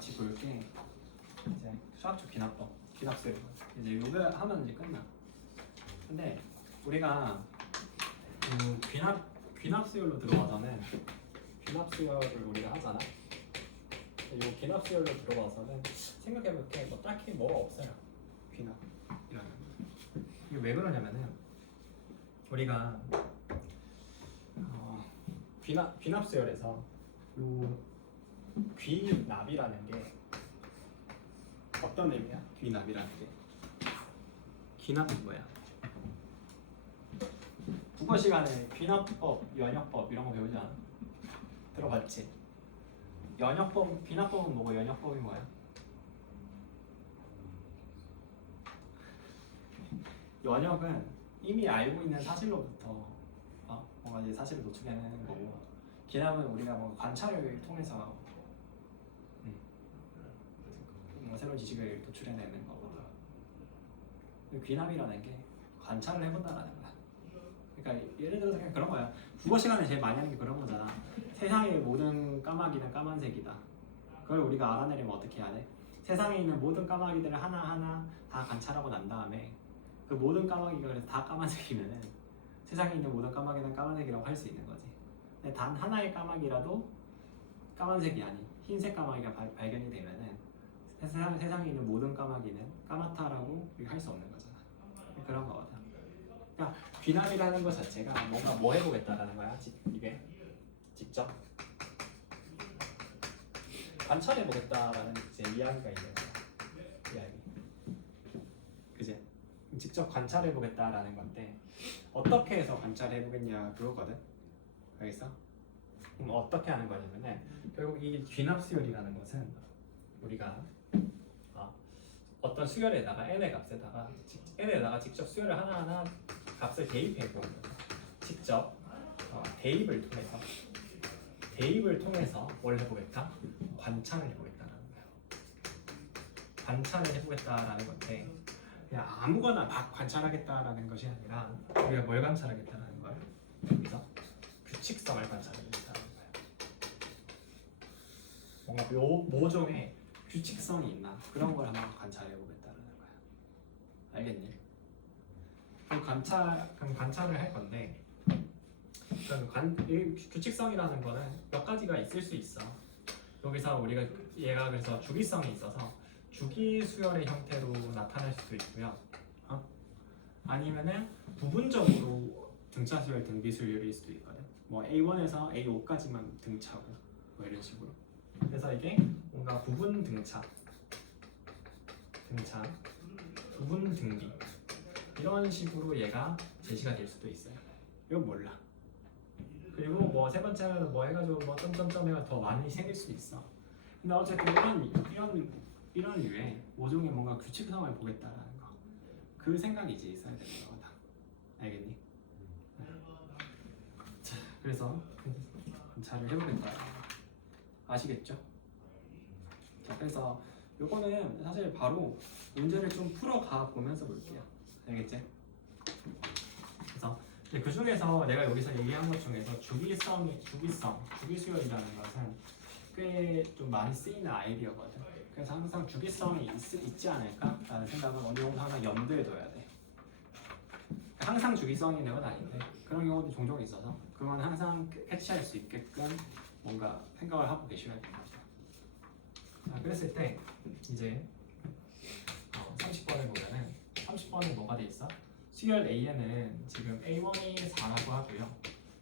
같이 볼 게 이제 수학적 귀납법, 귀납수열. 이제 이거 하면 이제 끝나. 근데 우리가 그 귀납수열로 들어와서는 귀납수열을 우리가 하잖아. 이 귀납수열로 들어와서는 생각해볼 게 뭐 딱히 뭐가 없어요. 귀납이라는 이게 왜 그러냐면은 우리가 귀납수열에서 요 귀납이라는 게 어떤 의미야? 귀납이라는 게 귀납은 뭐야? 국어 시간에 귀납법, 연역법 이런 거 배우지 않아? 들어봤지? 연역법, 귀납법은 뭐고 연역법이 뭐야? 연역은 이미 알고 있는 사실로부터 뭔가 이제 사실을 노출해내는 거고, 귀납은 우리가 뭐 관찰을 통해서 뭔가 새로운 지식을 도출해내는 거거든. 귀납이라는 게 관찰을 해본다라는 거야. 그러니까 예를 들어서 그냥 그런 거야. 국어 시간에 제일 많이 하는 게 그런 거잖아. 세상의 모든 까마귀는 까만색이다. 그걸 우리가 알아내려면 어떻게 해야 돼? 세상에 있는 모든 까마귀들을 하나하나 다 관찰하고 난 다음에 그 모든 까마귀가 그래서 다 까만색이면은 세상에 있는 모든 까마귀는 까만색이라고 할 수 있는 거지. 근데 단 하나의 까마귀라도 까만색이 아닌 흰색 까마귀가 발견이 되면은 세상에 있는 모든 까마귀는 까맣다라고 할 수 없는 거잖아. 그런 거거든. 그러니까 귀납이라는 것 자체가 뭔가 뭐 해보겠다라는 거야. 이게 직접 관찰해보겠다라는 이제 이야기가 있는 거야. 이야기. 그지? 직접 관찰해보겠다라는 건데 어떻게 해서 관찰해보겠냐 그거거든. 알겠어? 그럼 어떻게 하는 거냐면은 결국 이 귀납수열이라는 것은 우리가 어떤 수열에다가 n의 값에다가 직접 수열을 하나하나 값을 대입해 보는 거죠. 직접 대입을 통해서 뭘 해보겠다? 관찰을 해보겠다라는 거예요. 관찰을 해보겠다라는 건데 그냥 아무거나 막 관찰하겠다라는 것이 아니라 우리가 뭘 관찰하겠다라는 거예요? 여기서 규칙성을 관찰하겠다는 거예요. 뭔가 모종의 규칙성이 있나 그런 걸 한번 관찰해보겠다라는 거야. 알겠니? 그럼 관찰을 할 건데 규칙성이라는 거는 몇 가지가 있을 수 있어. 여기서 얘가 그래서 주기성이 있어서 주기 수열의 형태로 나타날 수도 있고요. 아니면은 부분적으로 등차 수열, 등비 수열일 수도 있거든. 뭐 A1에서 A5까지만 등차고 뭐 이런 식으로. 그래서 이게 뭔가 부분 등차, 부분 등비 이런 식으로 얘가 제시가 될 수도 있어요. 이건 몰라. 그리고 뭐 세 번째는 뭐 해가지고 뭐 점점점 해가 더 많이 생길 수 있어. 근데 어쨌든 이런 류의 모종의 뭔가 규칙성을 보겠다라는 거. 그 생각이 이제 있어야 되는 거다. 알겠니? 자, 그래서 관찰을 해보겠다. 아시겠죠? 자, 그래서 요거는 사실 바로 문제를 좀 풀어가 보면서 볼게요. 알겠지? 그래서 그 중에서 내가 여기서 얘기한 것 중에서 주기수열이라는 것은 꽤 좀 많이 쓰이는 아이디어거든. 그래서 항상 주기성이 있지 않을까라는 생각은 어느 정도 항상 염두에 둬야 돼. 항상 주기성이 있는 건 아닌데 그런 경우도 종종 있어서 그건 항상 캐치할 수 있게끔 뭔가 생각을 하고 계셔야 되는 거죠. 자, 그랬을 때 이제 30번을 보면은 30번은 뭐가 돼 있어? 수열 AN은 지금 A1이 4라고 하고요.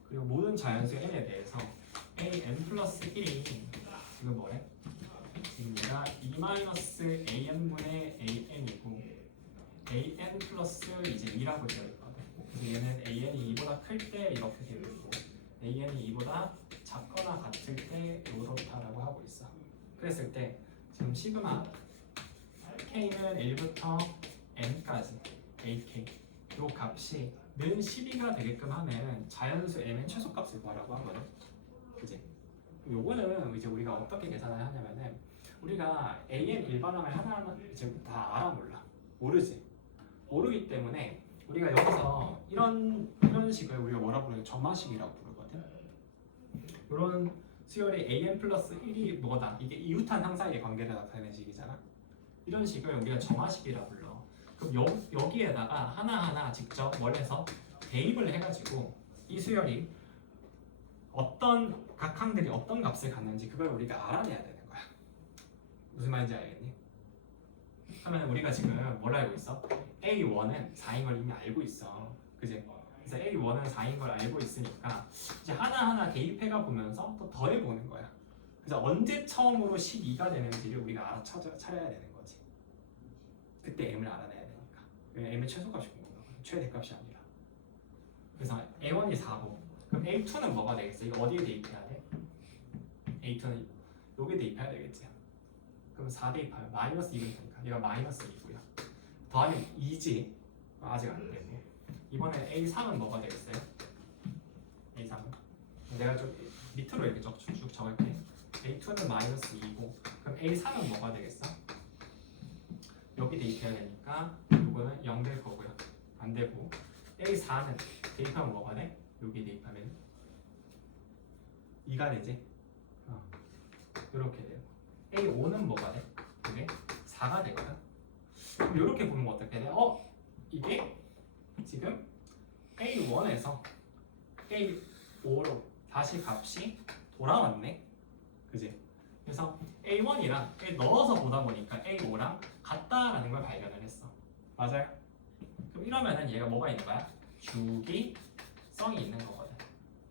그리고 모든 자연수 N에 대해서 AN 플러스 1이 지금 뭐래? 지금 얘가 2-AN분의 AN이고 AN 플러스 이제 2라고 되어 있거든. 그래서 얘는 AN이 2보다 클 때 이렇게 되어 있고 AN이 2보다 작거나 같을 때 요렇다라고 하고 있어. 그랬을 때 지금 시그마 K는 1부터 N까지 AK 요 값이 는 12가 되게끔 하면 자연수 M의 최소값을 구하라고 하거든. 그지? 요거는 이제 우리가 어떻게 계산을 하냐면은 우리가 AN 일반항을 하나하나 지금 다 알아 몰라. 모르지. 모르기 때문에 우리가 여기서 이런 식을 우리가 뭐라 부르냐? 점화식이라고 부르거든. 이런 수열이 an 플러스 1이 뭐다? 이게 이웃한 상사의 관계를 나타내는 식이잖아. 이런 식을 우리가 정화식이라 불러. 그럼 여기에다가 하나하나 직접 원에서 대입을 해가지고 이 수열이 어떤 각항들이 어떤 값을 갖는지 그걸 우리가 알아내야 되는 거야. 무슨 말인지 알겠니? 하면 우리가 지금 뭘 알고 있어? A1은 4인 걸 이미 알고 있어. 그지? 그래서 A1은 4인 걸 알고 있으니까 이제 하나하나 대입해가 보면서 또 더해보는 거야. 그래서 언제 처음으로 12가 되는지를 우리가 차려야 되는 거지. 그때 M을 알아내야 되니까. M의 최소값이 궁금한 거야. 최대값이 아니라. 그래서 A1이 4고 그럼 A2는 뭐가 되겠어? 이거 어디에 대입해야 돼? A2는 여기에 대입해야 되겠지. 그럼 4 대입하면 마이너스 2가 되니까 얘가 마이너스 2고요. 더하면 2지. 아직 안 되고. 이번에 A3은 뭐가 되겠어요? A3은? 내가 좀 밑으로 이렇게 쭉 적을게. A2는 마이너스 2고 그럼 A3은 뭐가 되겠어? 여기 대입해야 되니까 이거는 0 될 거고요. 안 되고 A4는 대입하면 뭐가 돼? 여기 대입하면 2가 되지? 이렇게 돼요. A5는 뭐가 돼? 그게 4가 되거든? 그럼 이렇게 보면 어떻게 돼? 이게 지금 A1에서 A5로 다시 값이 돌아왔네? 그지? 그래서 A1이랑 넣어서 보다 보니까 A5랑 같다라는 걸 발견을 했어. 맞아요? 그럼 이러면은 얘가 뭐가 있는 거야? 주기성이 있는 거거든.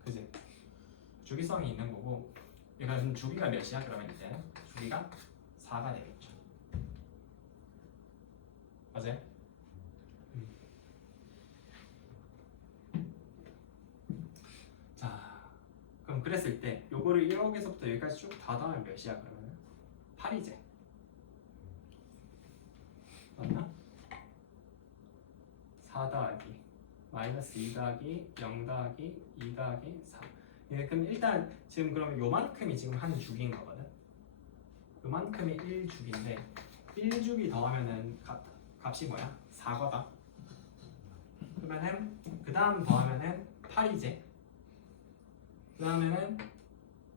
그지? 주기성이 있는 거고 얘가 지금 주기가 몇이야? 그러면 이제는 주기가 4가 되겠죠. 맞아요? 자, 그럼 그랬을 때 요거를 1억에서부터 여기까지 쭉 다 더하면 몇이야? 그러면 8이지. 맞나? 4 더하기 마이너스 2 더하기 0 더하기 2 더하기 4. 예, 그럼 일단 지금 그러면 요만큼이 지금 한 주기인 거거든. 요만큼이 1주기인데 1주기 더하면은 값이 뭐야? 4거다. 그러면은 그 다음 더하면은 8이지. 그 다음에는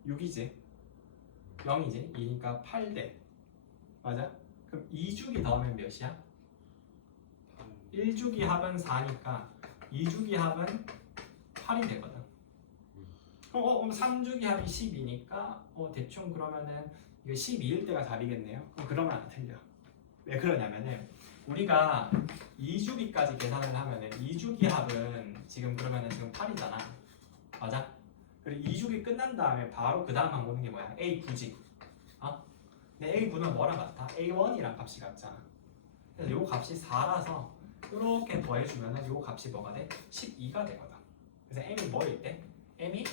6이지. 0이지. 2니까 8대. 맞아? 그럼 2주기 더하면 몇이야? 1주기 합은 4니까 2주기 합은 8이 되거든. 그럼 3주기 합이 12니까 대충 그러면은 이거 12일 때가 답이겠네요. 그러면 안 틀려. 왜 그러냐면은 우리가 2주기까지 계산을 하면은 2주기 합은 지금 그러면은 지금 8이잖아. 맞아? 그리고 2주기 끝난 다음에 바로 그 다음 항목인 게 뭐야? A9지. 근데 A9는 뭐랑 같아? A1이랑 값이 같잖아. 그래서 요 값이 4라서 이렇게 더해주면은 요 값이 뭐가 돼? 12가 되거든. 그래서 M이 뭐일 때? M이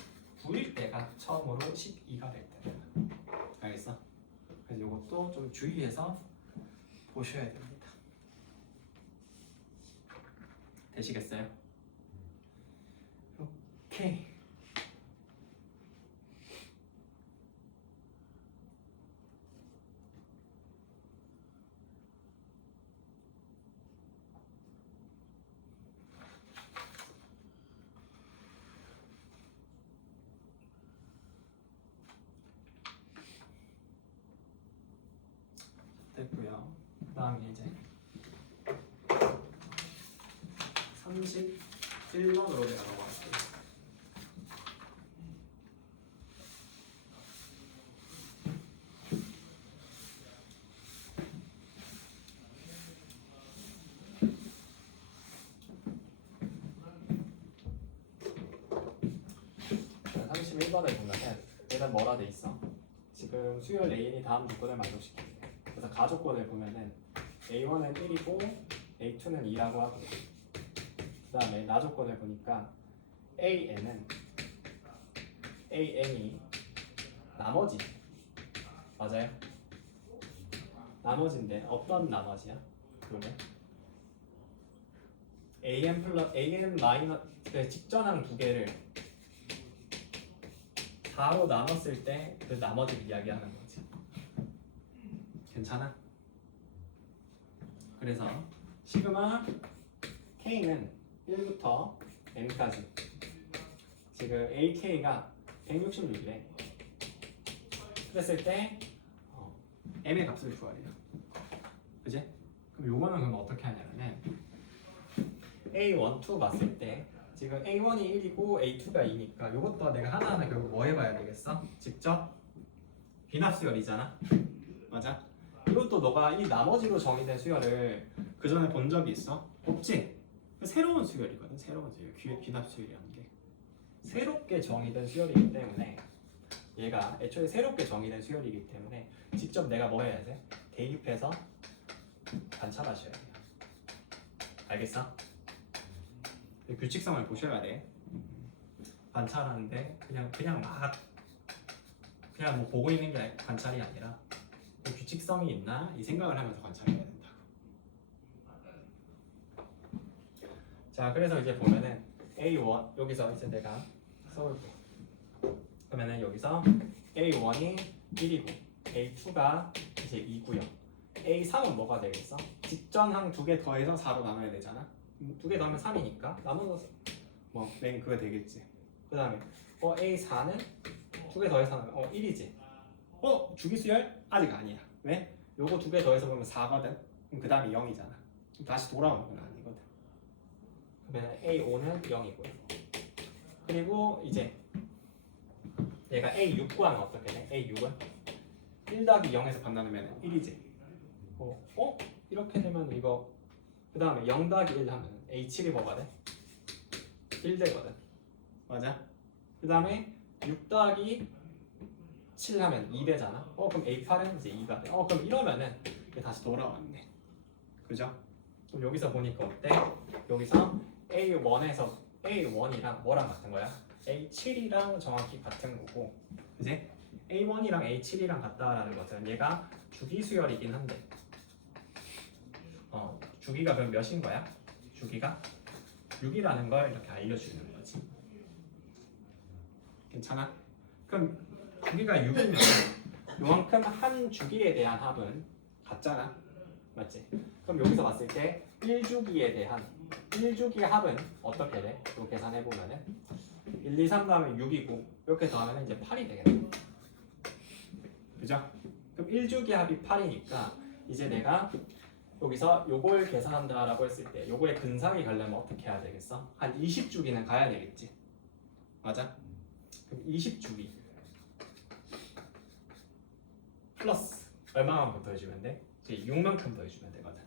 9일 때가 처음으로 12가 될 때다. 알겠어? 그래서 요것도 좀 주의해서 보셔야 됩니다. 되시겠어요? 오케이. 됐고요. 그 다음에 이제 31번으로 내가 넘어갈게요. 자, 31번을 보면은 얘는 뭐라 돼 있어? 지금 수열 An이 다음 조건을 만족시키게. 그래서 가조건을 보면은 A1은 1이고 A2는 2라고 하고 그 다음에 나조건을 보니까 AN이 나머지 맞아요? 나머지인데 어떤 나머지야? 그러면 AN 마이너스 직전항 두 개를 4로 나눴을 때 그 나머지를 이야기하는 거지. 괜찮아? 그래서 시그마 K는 1부터 M까지 지금 AK가 166이래. 그랬을 때 m의 값을 구하래요. 그지? 그럼 요거는 그럼 어떻게 하냐면은 A1, 2 봤을 때 지금 A1이 1이고 A2가 2니까 요것도 내가 하나하나 결국 뭐 해봐야 되겠어? 직접 비납수열이잖아. 맞아? 이것도 너가 이 나머지로 정의된 수열을 그 전에 본 적이 있어? 없지? 새로운 수열이거든. 새로운 수열. 비납수열이라는 게 새롭게 정의된 수열이기 때문에 얘가 애초에 새롭게 정의된 수열이기 때문에 직접 내가 뭐 해야 돼? 대입해서 관찰하셔야 돼요. 알겠어? 규칙성을 보셔야 돼. 관찰하는데 그냥 막 그냥 뭐 보고 있는 게 관찰이 아니라 규칙성이 있나 이 생각을 하면서 관찰해야 된다고. 자, 그래서 이제 보면은 A1 여기서 이제 내가 써볼게. 그러면은 여기서 A1이 1이고 A2가 이제 2고요. A3은 뭐가 되겠어? 직전항 2개 더해서 4로 나눠야 되잖아. 2개 더하면 3이니까 나눠서 맨 그거 되겠지. 그 다음에 A4는 2개 더해서 하면 1이지. 주기수열? 아직 아니야. 왜? 요거 2개 더해서 보면 4거든. 그럼 그 다음에 0이잖아. 다시 돌아오는 건 아니거든. 그러면 A5는 0이고요. 그리고 이제 얘가 A6 구하면 어떻게 돼? A6은 1 더하기 0에서 반나누면 1이지. 이렇게 되면 이거 그 다음에 0 더하기 1 하면 A7이 뭐가 돼? 1 되거든. 맞아? 그 다음에 6 더하기 7 하면 2 되잖아. 그럼 A8은 이제 2가 돼. 그럼 이러면은 이게 다시 돌아왔네. 그죠? 그럼 여기서 보니까 어때? 여기서 A1이랑 뭐랑 같은 거야? A7이랑 정확히 같은 거고, 이제 A1이랑 A7이랑 같다라는 것은 얘가 주기수열이긴 한데, 주기가 그럼 몇인 거야? 주기가 6이라는 걸 이렇게 알려주는 거지. 괜찮아? 그럼 주기가 6이면 요만큼 한 주기에 대한 합은 같잖아. 맞지? 그럼 여기서 봤을 때 1주기에 대한 1주기의 합은 어떻게 돼? 이거 계산해보면은 1, 2, 3 다음에 6이고 이렇게 더하면 이제 8이 되겠네. 그죠? 그럼 1주기 합이 8이니까 이제 내가 여기서 요걸 계산한다라고 했을 때 요거의 근상이 가려면 어떻게 해야 되겠어? 한 20주기는 가야 되겠지. 맞아? 그럼 20주기 플러스 얼마만큼 더해주면 돼? 이제 6만큼 더해주면 되거든.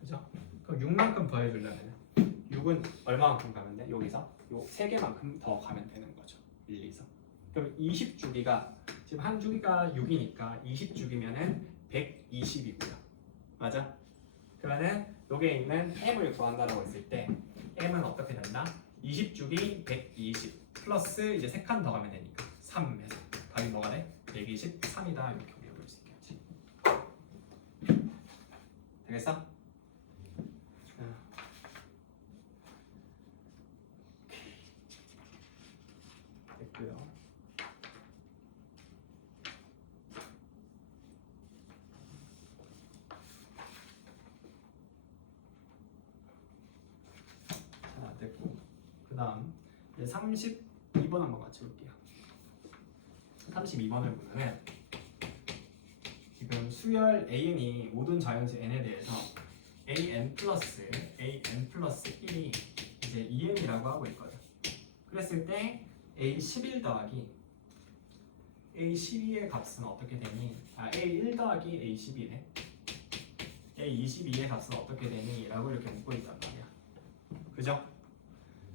그죠? 그럼 6만큼 더해주려면 6은 얼마만큼 가면 돼? 여기서 요 3개만큼 더 가면 되는 거죠. 1, 2, 3. 그럼 20주기가 지금 한 주기가 6이니까 20주기면은 120이고요. 맞아? 그러면은 여기에 있는 m을 구한다라고 했을 때 m은 어떻게 된다? 20주기 120 플러스 이제 3칸 더 가면 되니까 3에서 답이 뭐가 돼? 123이다 이렇게 우리가 볼 수 있겠지. 되겠어? 됐고요. 자, 됐고 그 다음 32번 한번 같이 볼게요. 32번을 보면은 지금 수열 AN이 모든 자연수 N에 대해서 AN 플러스 1이 이제 EN이라고 하고 있거든. 그랬을 때 A11 더하기 A12의 값은 어떻게 되니? A1 더하기 A12네. A22의 값은 어떻게 되니? 라고 이렇게 묻고 있단 말이야. 그죠?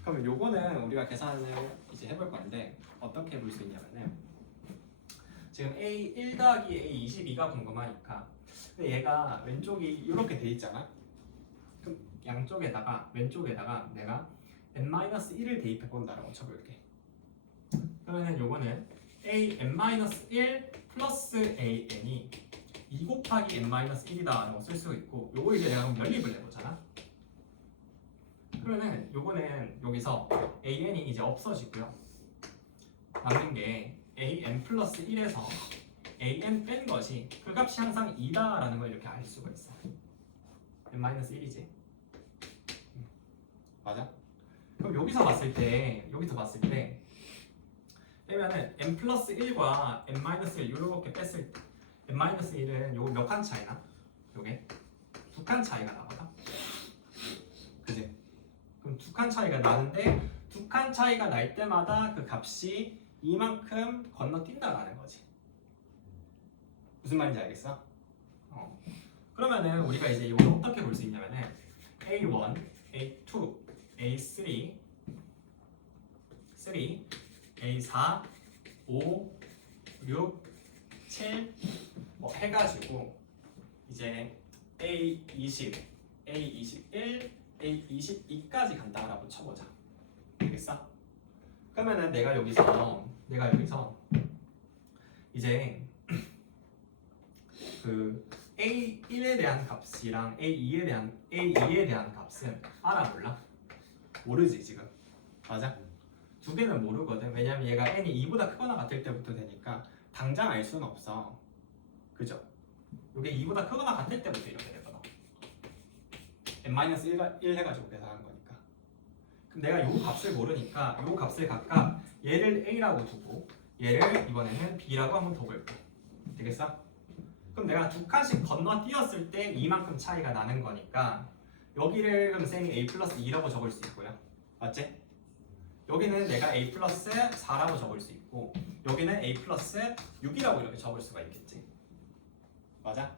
그러면 요거는 우리가 계산을 이제 해볼 건데 어떻게 볼 수 있냐면은 지금 A1 더하기 A22가 궁금하니까 근데 얘가 왼쪽이 이렇게 돼 있잖아. 그럼 양쪽에다가 왼쪽에다가 내가 n-1을 대입해 본다라고 쳐볼게. 그러면은 요거는 an-1 플러스 an이 2 곱하기 n-1이다라고 쓸 수 있고 요거 이제 내가 그럼 연립을 해보잖아. 그러면은 요거는 여기서 an이 이제 없어지고요. 남는 게 an 플러스 1에서 an 뺀 것이 그 값이 항상 2다라는 걸 이렇게 알 수가 있어. n-1이지. 맞아? 그럼 여기서 봤을 때 빼면은 n 플러스 1과 n 마이너스 1 이렇게 뺐을 때 n 마이너스 1은 요거 몇 칸 차이나? 요게 2칸 차이가 나거든. 그지? 그럼 2칸 차이가 나는데 2칸 차이가 날 때마다 그 값이 이만큼 건너뛴다라는 거지. 무슨 말인지 알겠어? 그러면은 우리가 이제 이걸 어떻게 볼 수 있냐면은 A1, A2, A3, A4, 5, 6, 7 뭐 해가지고 이제 A20, A21, A22까지 간다라고 쳐보자. 알겠어? 그러면은 내가 여기서 이제 그 A1에 대한 값이랑 A2에 대한 값은 알아 몰라? 모르지 지금. 맞아? 두 개는 모르거든. 왜냐면 얘가 n이 2보다 크거나 같을 때부터 되니까 당장 알 수는 없어. 그죠? 이게 2보다 크거나 같을 때부터 이렇게 되거든. n-1 해가지고 계산한 거니까. 그럼 내가 요 값을 모르니까 요 값을 각각 얘를 a라고 두고 얘를 이번에는 b라고 한번 더 볼게. 되겠어? 그럼 내가 2칸씩 건너뛰었을 때 이만큼 차이가 나는 거니까 여기를 그럼 쌤이 a 플러스 2라고 적을 수 있고요. 맞지? 여기는 내가 a 플러스 4라고 적을 수 있고 여기는 a 플러스 6이라고 이렇게 적을 수가 있겠지. 맞아?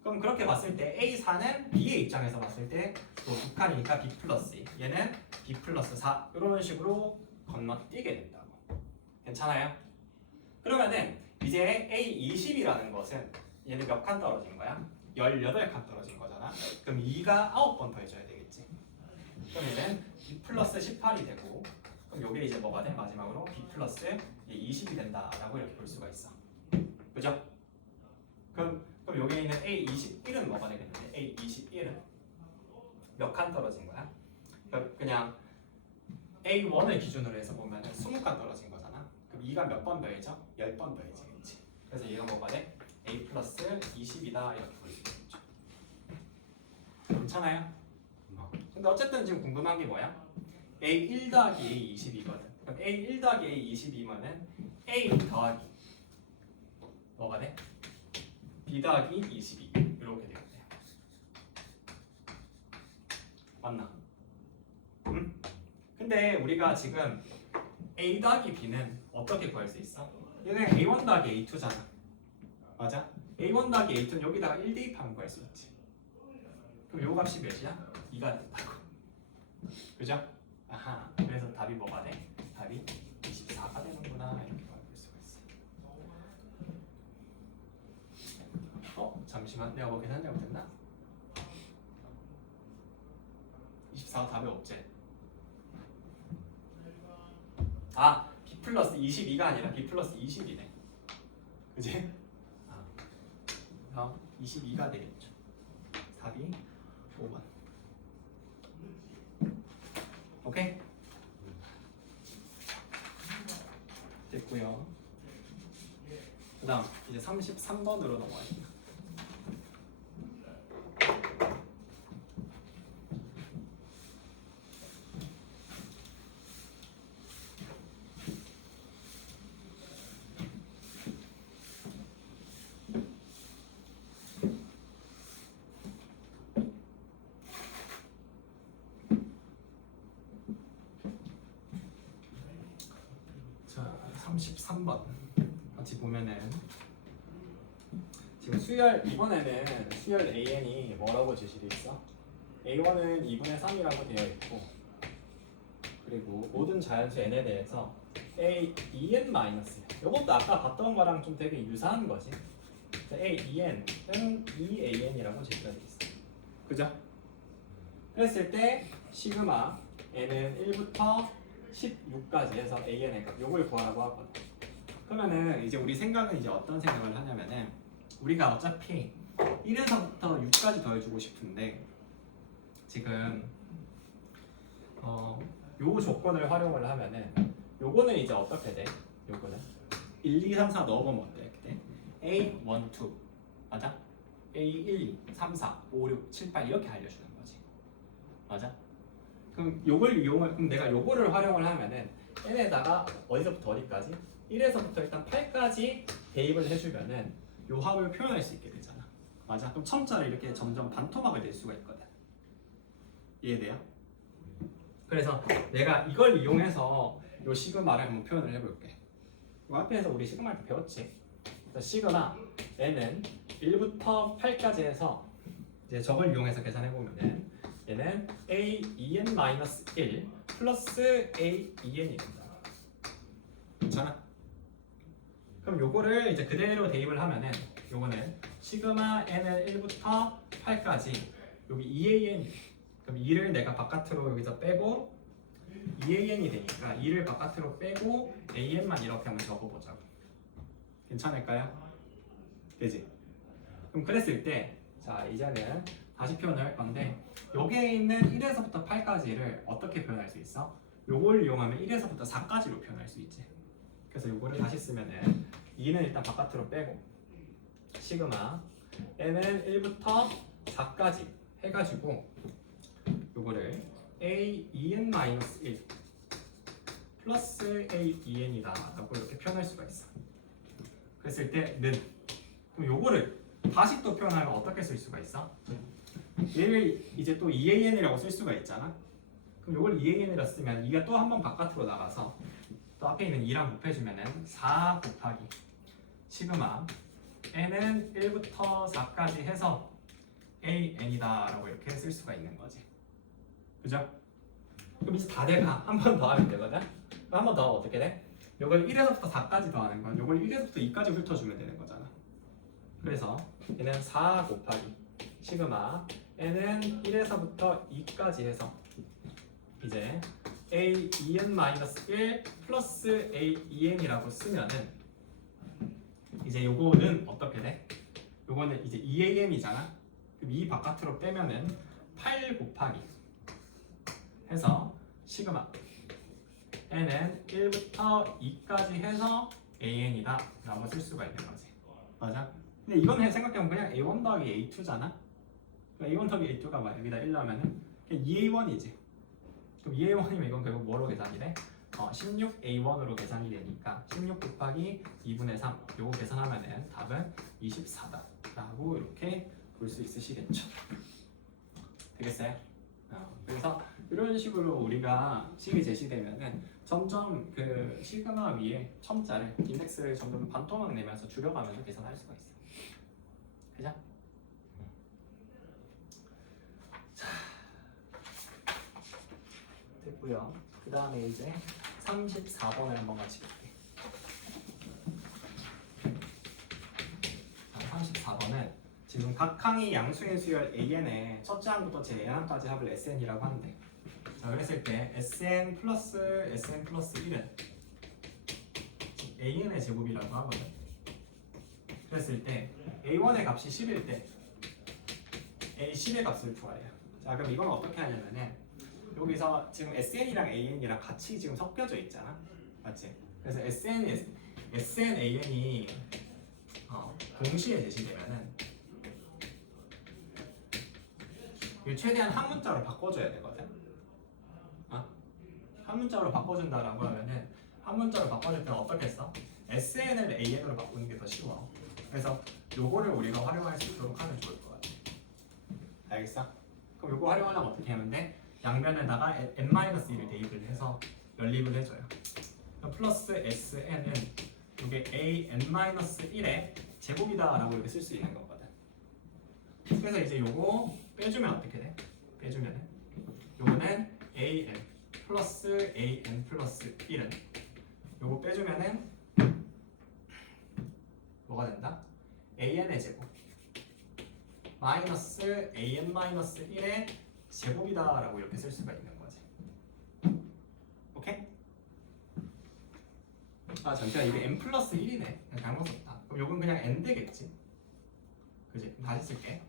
그럼 그렇게 봤을 때 A4는 B의 입장에서 봤을 때 또 2칸이니까 B 플러스 2 얘는 B 플러스 4 이런 식으로 건너뛰게 된다고. 괜찮아요? 그러면은 이제 A20이라는 것은 얘는 몇 칸 떨어진 거야? 18칸 떨어진 거잖아. 그럼 2가 9번 더해줘야 되겠지. 그럼 얘는 B 플러스 18이 되고 그럼 요게 이제 뭐가 돼? 마지막으로 B 플러스 20이 된다라고 이렇게 볼 수가 있어. 그죠? 그럼 여기에 있는 A21은 뭐가 되겠는데? A21은 몇 칸 떨어진 거야? 그냥 A1을 기준으로 해서 보면 20칸 떨어진 거잖아. 그럼 2가 몇 번 더해져? 10번 더해지겠지. 그래서 얘가 뭐가 돼? A 플러스 20이다 이렇게 볼 수 있겠죠. 괜찮아요? 근데 어쨌든 지금 궁금한 게 뭐야? A1 더하기 A20이거든. 그럼 A1 더하기 A20이면은 A 더하기 뭐가 돼? B 더하기 22 이렇게 되겠네요. 맞나? 응? 근데 우리가 지금 A 더하기 B는 어떻게 구할 수 있어? 얘는 A1 더하기 A2잖아. 맞아? A1 더하기 A2는 여기다가 1 대입하면 구할 수 있지. 그럼 요 값이 몇이야? 2가 된다고. 그죠? 아하. 그래서 답이 뭐가 돼? 답이 24가 되는구나 이렇게 볼 수가 있어. 잠시만 내가 뭐 계산 잘못했나? 24가 답이 없지. 아 B 플러스 22가 아니라 B 플러스 20이네. 그지? 22가 되겠죠. 답이 5번. 오케이? 됐고요. 그 다음 이제 33번으로 넘어갈게요. 자, 33번 같이 보면은 지금 수열 이번에는 수열 AN이 뭐라고 제시돼 있어? A1은 2분의 3이라고 되어 있고 그리고 모든 자연수 n에 대해서 A2n 이것도 아까 봤던 거랑 좀 되게 유사한 거지. A2n은 2AN이라고 제시가 돼 있어. 그죠? 그랬을 때 시그마 n은 1부터 16까지 해서 AN의 값 요걸 구하라고 하거든. 그러면은 이제 우리 생각은 이제 어떤 생각을 하냐면은 우리가 어차피 1에서부터 6까지 더해주고 싶은데 지금 요 조건을 활용을 하면은 요거는 이제 어떻게 돼? 요거는 1, 2, 3, 4 넣어보면 어때? 이렇게 돼? A, 1, 2 맞아? A, 1, 2, 3, 4, 5, 6, 7, 8 이렇게 알려주는 거지. 맞아? 그럼 요걸 이용을 그럼 내가 요거를 활용을 하면은 n에다가 어디서부터 어디까지? 1에서부터 일단 8까지 대입을 해주면은 요 합을 표현할 수 있게 되잖아. 맞아? 그럼 첨자를 이렇게 점점 반토막을 낼 수가 있거든. 이해돼요? 그래서 내가 이걸 이용해서 요 시그마를 한번 표현을 해볼게. 요 앞에서 우리 시그마를 배웠지? 그래서 시그마 n은 1부터 8까지 해서 이제 저걸 이용해서 계산해보면은 얘는 a 2n-1 플러스 a 2n이 된다. 괜찮아? 그럼 요거를 이제 그대로 대입을 하면은 요거는 시그마 n은 1부터 8까지 여기 2an, 그럼 2를 내가 바깥으로 여기서 빼고 2an이 되니까 2를 바깥으로 빼고 an만 이렇게 한번 적어보자고. 괜찮을까요? 되지? 그럼 그랬을 때 자 이제는 다시 표현을 할 건데 여기에 있는 1에서부터 8까지를 어떻게 표현할 수 있어? 요걸 이용하면 1에서부터 4까지로 표현할 수 있지. 그래서 요거를 다시 쓰면은 2는 일단 바깥으로 빼고 시그마 n은 1부터 4까지 해가지고 요거를 a 2n-1 플러스 a 2n이다 라고 이렇게 표현할 수가 있어. 그랬을 때는 그럼 요거를 다시 또 표현하면 어떻게 쓸 수가 있어? 얘를 이제 또 2an이라고 쓸 수가 있잖아. 그럼 요걸 2an이라 쓰면 2가 또 한 번 바깥으로 나가서 또 앞에 있는 2랑 곱해주면은 4 곱하기 시그마 n은 1부터 4까지 해서 an이다 라고 이렇게 쓸 수가 있는 거지. 그죠? 그럼 이제 다 돼가. 한 번 더 하면 되거든? 한 번 더 어떻게 돼? 요걸 1에서부터 4까지 더하는 건 요걸 1에서부터 2까지 훑어주면 되는 거잖아. 그래서 얘는 4 곱하기 시그마 n은 1에서부터 2까지 해서 이제 a 2n-1 플러스 a 2n이라고 쓰면은 이제 요거는 어떻게 돼? 요거는 이제 2an이잖아. 그럼 2 바깥으로 빼면은 8 곱하기 해서 시그마 n은 1부터 2까지 해서 an이다 라고 쓸 수가 있는 거지. 맞아? 근데 이건 생각해보면 그냥 a1 더하기 a2잖아. a1 더하기 a2가 뭐야? 여기다 1 넣으면은 그냥 2a1이지. 그럼 2a1이면 이건 결국 뭐로 계산이 돼? 16a1으로 계산이 되니까 16 곱하기 2분의 3 요거 계산하면은 답은 24다 라고 이렇게 볼 수 있으시겠죠. 되겠어요? 그래서 이런 식으로 우리가 식이 제시되면은 점점 그 시그마 위에 첨자를 인덱스를 점점 반토막 내면서 줄여가면서 계산할 수가 있어요. 그죠? 자, 됐고요. 그 다음에 이제 34번을 한번 같이 볼게요. 34번은 지금 각 항이 양수인 수열 AN의 첫째 항부터 제2항까지 합을 SN이라고 하는데 자 그랬을 때 SN 플러스 1은 AN의 제곱이라고 하거든. 그랬을 때 A1의 값이 10일 때 A10의 값을 구하래요. 자 그럼 이건 어떻게 하냐면은 여기서 지금 SN이랑 AN이랑 같이 지금 섞여져 있잖아. 맞지? 그래서 SN AN이 동시에 제시되면은 이걸 최대한 한 문자로 바꿔줘야 되거든. 한 문자로 바꿔준다라고 하면은 한 문자로 바꿔줄 때는 어떻게 써? SN을 AN으로 바꾸는 게 더 쉬워. 그래서 요거를 우리가 활용할 수 있도록 하면 좋을 것 같아. 알겠어? 그럼 요거 활용하려면 어떻게 하면 돼? 양면에다가 n-1을 대입을 해서 연립을 해줘요. 플러스 SN은 이게 AN-1의 제곱이다라고 이렇게 쓸 수 있는 거거든. 그래서 이제 요거 빼주면 어떻게 돼? 빼주면은 요거는 AN 플러스 AN 플러스 1은 요거 빼주면은 뭐가 된다? AN의 제곱 마이너스 AN 마이너스 1의 제곱이다라고 이렇게 쓸 수가 있는 거지. 오케이? 아 잠시만 이게 n 플러스 1이네. 잘못 썼다. 그럼 요건 그냥 n 되겠지. 그지? 다시 쓸게.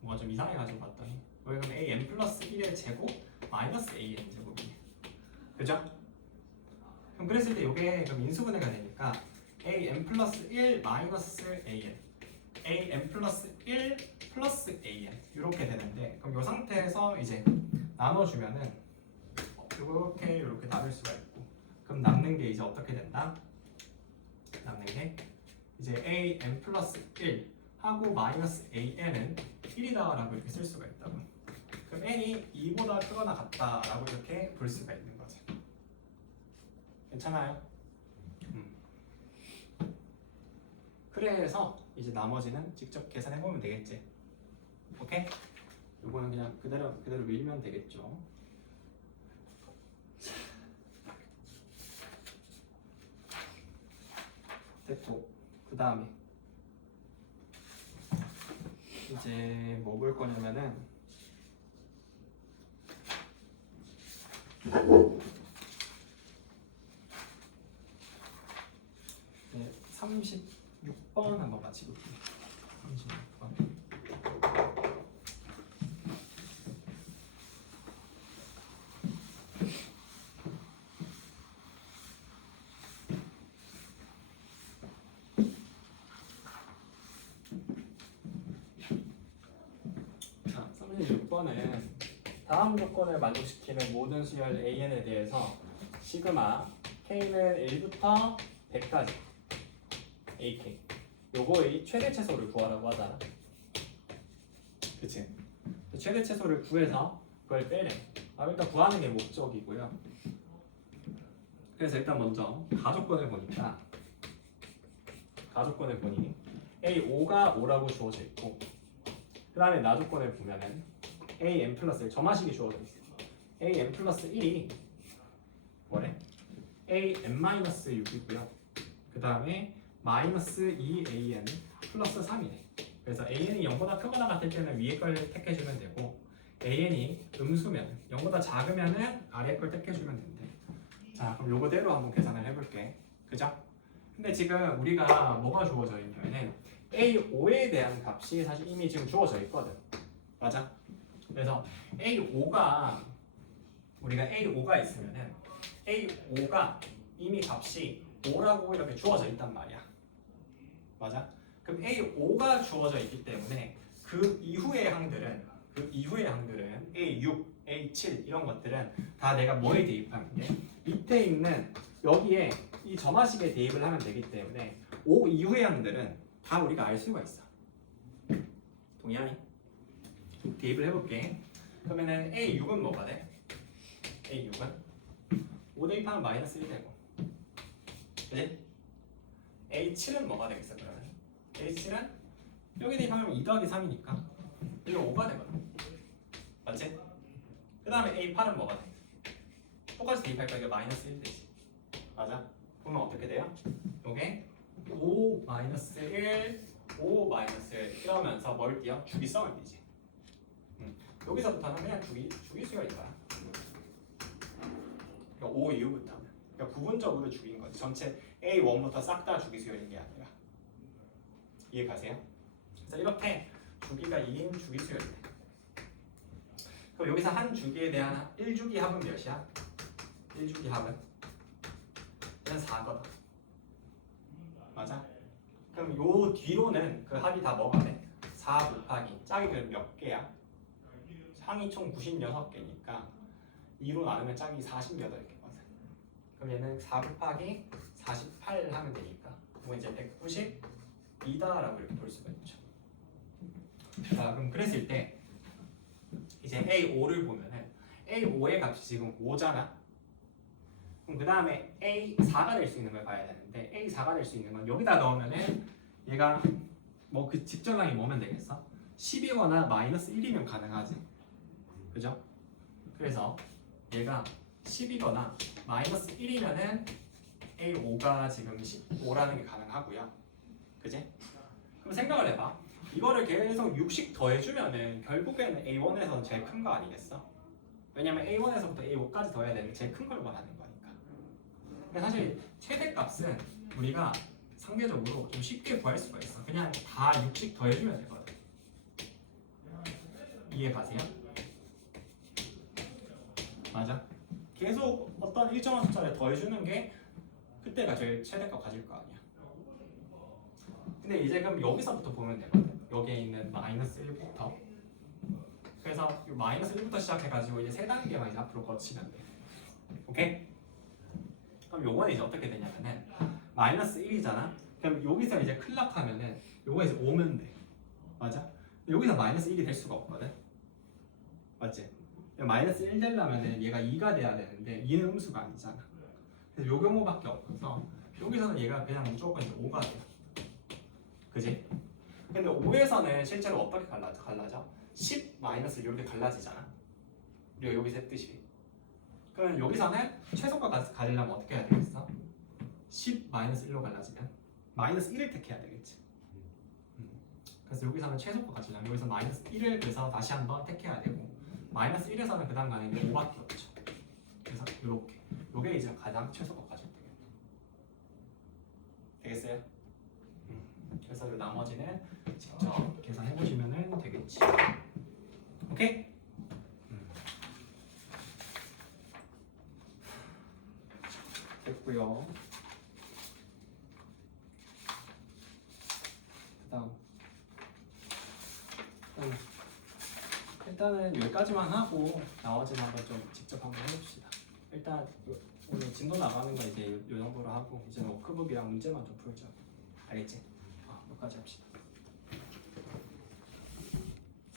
뭔가 좀 이상해가지고 봤더니 여기 그럼 an 플러스 1의 제곱 마이너스 an 제곱이네. 그죠? 그럼 그랬을 때 요게 그럼 인수분해가 되니까 an 플러스 1 마이너스 an 플러스 1 플러스 an 이렇게 되는데 그럼 이 상태에서 이제 나눠주면은 이렇게 나눌 수가 있고 그럼 남는 게 이제 어떻게 된다? 남는 게 이제 an 플러스 1 하고 마이너스 an은 1이다라고 이렇게 쓸 수가 있다고. 그럼 n이 2보다 크거나 같다라고 이렇게 볼 수가 있는 거지. 괜찮아요? 그래서 이제 나머지는 직접 계산해 보면 되겠지. 오케이? 이거는 그냥 그대로 밀면 되겠죠. 됐고, 그 다음에 이제 뭐 볼 거냐면은 네, 36번 한번 같이 볼게요. 36번. 자, 36번은 다음 조건을 만족시키는 모든 수열 AN에 대해서 시그마 K는 1부터 100까지 AK 요거의 최대 최소를 구하라고 하잖아. 그치? 최대 최소를 구해서 그걸 빼래. 일단 구하는 게 목적이고요. 그래서 일단 먼저 가조건을 보니까 가조건을 보니 A5가 5라고 주어져 있고 그 다음에 나조건을 보면은 AN 플러스 1 점화식이 주어져 있어. AN 플러스 1이 뭐래? AN-6이고요. 그 다음에 마이너스 2AN 플러스 3이네. 그래서 AN이 0보다 크거나 같을 때는 위에 걸 택해주면 되고 AN이 음수면 0보다 작으면은 아래 걸 택해주면 된대. 자, 그럼 요거대로 한번 계산을 해볼게. 그죠? 근데 지금 우리가 뭐가 주어져 있냐면은 A5에 대한 값이 사실 이미 지금 주어져 있거든. 맞아? 그래서 A5가 우리가 A5가 있으면은 A5가 이미 값이 5라고 이렇게 주어져 있단 말이야. 맞아? 그럼 A5가 주어져 있기 때문에 그 이후의 항들은 A6, A7 이런 것들은 다 내가 뭐에 대입하면 돼? 밑에 있는 여기에 이 점화식에 대입을 하면 되기 때문에 5 이후의 항들은 다 우리가 알 수가 있어. 동의하니? 대입을 해볼게. 그러면은 A6은 뭐가 돼? A6은 5 대입하면 마이너스 1 되고 그치? A7은 뭐가 되겠어 그러면? A7은 여기 대입하면 2 더하기 3이니까 이게 5가 되거든. 맞지? 그 다음에 A8은 뭐가 돼? 똑같이 대입할까? 이게 마이너스 1 되지. 맞아? 보면 어떻게 돼요? 요게 5 마이너스 1 5 마이너스 1 이러면서 뭘 띄어? 주기성을 띄지. 여기서부터는 그냥 주기수열인 거야. 그러니까 5 이후부터는 그러니까 부분적으로 주기인 거지. 전체 A1부터 싹 다 주기수열인 게 아니라. 이해 가세요? 그래서 이렇게 주기가 2인 주기수열이 돼. 그럼 여기서 한 주기에 대한 1주기 합은 몇이야? 1주기 합은? 얘는 4거든. 맞아? 그럼 요 뒤로는 그 합이 다 뭐가 돼? 4 곱하기 짝이 그럼 몇 개야? 상이 총 96개니까 2로 나누면 짝이 48개거든. 그럼 얘는 4 곱하기 48 하면 되니까 이거 이제 192다라고 이렇게 볼 수가 있죠. 자, 그럼 그랬을 때 이제 A5를 보면은 A5의 값이 지금 5잖아. 그럼 그 다음에 A4가 될 수 있는 걸 봐야 되는데 A4가 될 수 있는 건 여기다 넣으면은 얘가 뭐 그 직전항이 뭐면 되겠어? 10이거나 마이너스 1이면 가능하지. 그죠? 그래서 얘가 10이거나 마이너스 1이면은 A5가 지금 15라는 게 가능하고요. 그지? 그럼 생각을 해봐. 이거를 계속 6씩 더해주면은 결국에는 A1에서는 제일 큰 거 아니겠어? 왜냐면 A1에서부터 A5까지 더해야 되는 제일 큰 걸 원하는 거니까. 근데 사실 최대값은 우리가 상대적으로 좀 쉽게 구할 수가 있어. 그냥 다 6씩 더해주면 되거든. 이해 가세요? 맞아. 계속 어떤 일정한 숫자를 더해주는 게 그때가 제일 최대값 가질 거 아니야. 근데 이제 그럼 여기서부터 보면 되거든. 여기에 있는 마이너스 1부터. 그래서 이 마이너스 1부터 시작해가지고 이제 3단계만 이제 앞으로 거치면 돼. 오케이? 그럼 요거는 이제 어떻게 되냐면은 마이너스 1이잖아. 그럼 여기서 이제 클락하면은 요거 이제 오면 돼. 맞아? 여기서 마이너스 1이 될 수가 없거든. 맞지? 마이너스 1 되려면은 얘가 2가 돼야 되는데 2는 음수가 아니잖아. 그래서 요 경우밖에 없어서 여기서는 얘가 그냥 무조건 이제 5가 돼. 그지? 근데 5에서는 실제로 어떻게 갈라져? 10 마이너스 이렇게 갈라지잖아. 우리가 여기서 했듯이. 그러면 여기서는 최소가 가지려면 어떻게 해야 되겠어? 10 마이너스 1로 갈라지면 마이너스 1을 택해야 되겠지. 그래서 여기서는 최소가 가지려면 여기서 마이너스 1을 그래서 다시 한번 택해야 되고 마이너스 1에서는 그 다음 가는 게 5밖에 없죠. 그래서 이렇게 요게 이제 가장 최소가 가져야 되겠어요? 그래서 이 나머지는 직접 계산해 보시면 되겠지. 오케이? 됐고요. 그다음 일단은 여기까지만 하고 나머지는 한번 좀 직접 한번 해봅시다. 일단 오늘 진도 나가는 거 이제 요 정도로 하고 이제 워크북이랑 문제만 좀 풀죠. 알겠지? 여기까지 합시다.